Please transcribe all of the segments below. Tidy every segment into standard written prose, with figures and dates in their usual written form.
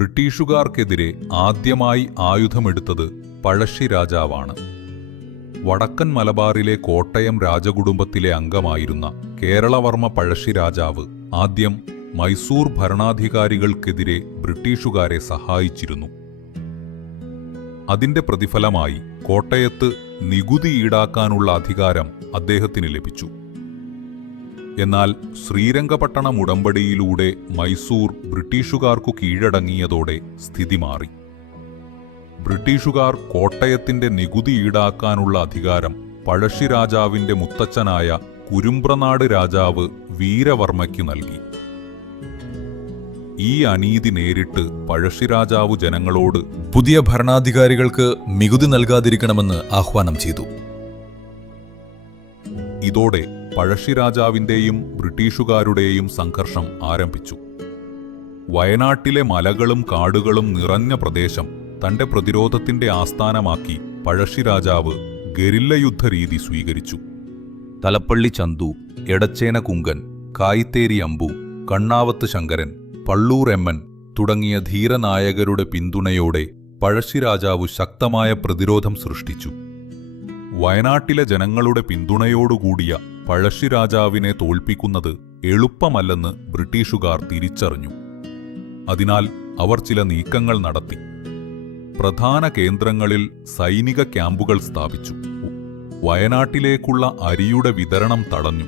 ബ്രിട്ടീഷുകാർക്കെതിരെ ആദ്യമായി ആയുധമെടുത്തത് പഴശ്ശി രാജാവാണ്. വടക്കൻ മലബാറിലെ കോട്ടയം രാജകുടുംബത്തിലെ അംഗമായിരുന്ന കേരളവർമ്മ പഴശ്ശി രാജാവ് ആദ്യം മൈസൂർ ഭരണാധികാരികൾക്കെതിരെ ബ്രിട്ടീഷുകാരെ സഹായിച്ചിരുന്നു. അതിന്റെ പ്രതിഫലമായി കോട്ടയത്ത് നികുതി ഈടാക്കാനുള്ള അധികാരം അദ്ദേഹത്തിന് ലഭിച്ചു. എന്നാൽ ശ്രീരംഗപട്ടണം ഉടമ്പടിയിലൂടെ മൈസൂർ ബ്രിട്ടീഷുകാർക്കു കീഴടങ്ങിയതോടെ സ്ഥിതി മാറി. ബ്രിട്ടീഷുകാർ കോട്ടയത്തിന്റെ നികുതി ഈടാക്കാനുള്ള അധികാരം പഴശ്ശി രാജാവിന്റെ മുത്തച്ഛനായ കുരുമ്പ്രനാട് രാജാവ് വീരവർമ്മയ്ക്ക് നൽകി. ഈ അനീതി നേരിട്ട് പഴശ്ശി രാജാവ് ജനങ്ങളോട് പുതിയ ഭരണാധികാരികൾക്ക് നികുതി നൽകാതിരിക്കണമെന്ന് ആഹ്വാനം ചെയ്തു. ഇതോടെ പഴശ്ശി രാജാവിന്റെയും ബ്രിട്ടീഷുകാരുടെയും സംഘർഷം ആരംഭിച്ചു. വയനാട്ടിലെ മലകളും കാടുകളും നിറഞ്ഞ പ്രദേശം തന്റെ പ്രതിരോധത്തിന്റെ ആസ്ഥാനമാക്കി പഴശ്ശി രാജാവ് ഗറില്ല യുദ്ധ രീതി സ്വീകരിച്ചു. തലപ്പള്ളി ചന്തു, എടച്ചേന കുങ്കൻ, കായിത്തേരി അമ്പു, കണ്ണാവത്ത് ശങ്കരൻ, പള്ളൂർ എമ്മൻ തുടങ്ങിയ ധീരനായകരുടെ പിന്തുണയോടെ പഴശ്ശി രാജാവ് ശക്തമായ പ്രതിരോധം സൃഷ്ടിച്ചു. വയനാട്ടിലെ ജനങ്ങളുടെ പിന്തുണയോടുകൂടിയ പഴശ്ശി രാജാവിനെ തോൽപ്പിക്കുന്നത് എളുപ്പമല്ലെന്ന് ബ്രിട്ടീഷുകാർ തിരിച്ചറിഞ്ഞു. അതിനാൽ അവർ ചില നീക്കങ്ങൾ നടത്തി. പ്രധാന കേന്ദ്രങ്ങളിൽ സൈനിക ക്യാമ്പുകൾ സ്ഥാപിച്ചു. വയനാട്ടിലേക്കുള്ള അരിയുടെ വിതരണം തടഞ്ഞു.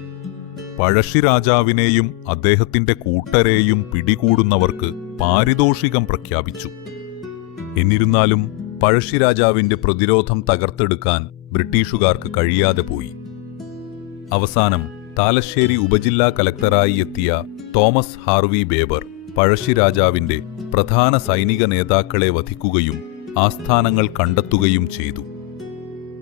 പഴശ്ശി രാജാവിനെയും അദ്ദേഹത്തിന്റെ കൂട്ടരെയും പിടികൂടുന്നവർക്ക് പാരിതോഷികം പ്രഖ്യാപിച്ചു. എന്നിരുന്നാലും പഴശ്ശി രാജാവിന്റെ പ്രതിരോധം തകർത്തെടുക്കാൻ ബ്രിട്ടീഷുകാർക്ക് കഴിയാതെ പോയി. അവസാനം താലശ്ശേരി ഉപജില്ലാ കലക്ടറായി എത്തിയ തോമസ് ഹാർവി ബേബർ പഴശ്ശി രാജാവിന്റെ പ്രധാന സൈനിക നേതാക്കളെ വധിക്കുകയും ആസ്ഥാനങ്ങൾ കണ്ടെത്തുകയും ചെയ്തു.